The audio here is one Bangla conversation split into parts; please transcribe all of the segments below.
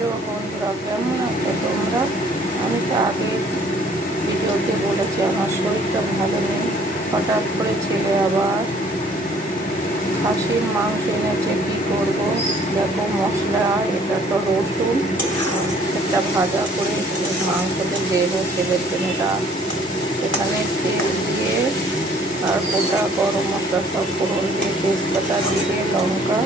বন্ধুরা কেমন আছো তোমরা? আমি তো আগের ভিডিওতে বলেছি আমার শরীরটা ভালো নেই। হঠাৎ করে ছেলে আবার খাসির মাংস এনেছে, কী করবো? দেখো মশলা, এটা তো রসুন, একটা ভাজা করে মাংসতে দেবো ছেলের জন্য। এখানে তেল দিয়ে আর গোটা গরম মশলা সব ফোড়ন দিয়ে, তেজপাতা দিয়ে, লঙ্কা,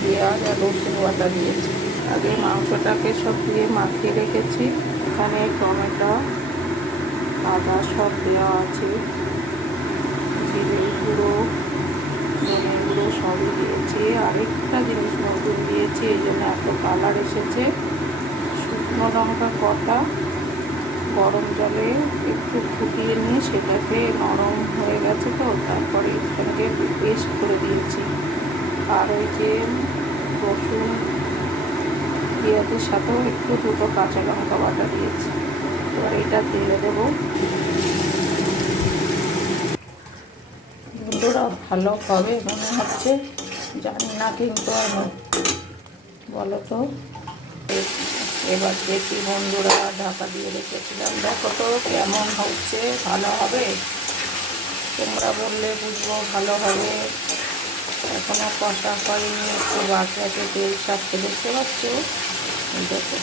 পেঁয়াজ আর রসুন বাটা দিয়েছি। আগে মাংসটাকে সব দিয়ে মাখিয়ে রেখেছি। এখানে টমেটো, আদা সব দেওয়া আছে, জিরে গুঁড়ো, ধনে গুঁড়ো সবই দিয়েছি। আরেকটা জিনিস নতুন দিয়েছি, এই জন্য এত কালার এসেছে। শুকনো লঙ্কা কটা গরম জলে একটু ফুটিয়ে নিয়ে সেটাকে নরম হয়ে গেছে, তো তারপরে এখানে পেস্ট করে দিয়েছি। আর ওই যে রসুন পেঁয়াজের সাথেও একটু দুটো কাঁচা লঙ্কা বাটা দিয়েছি। এবার এটা দিয়ে দেবো। বন্ধুরা ভালো হবে মনে হচ্ছে, জানি না, কিন্তু আমি বলো তো। এবার দেখি বন্ধুরা, ঢাকা দিয়ে রেখেছিলাম, দেখো তো কেমন হচ্ছে। ভালো হবে? তোমরা বললে বুঝবো ভালো হবে। এখনো কষা হয়নি, একটু বাকি আছে, তেল ছাড়তে দেখতে পাচ্ছ। দেখো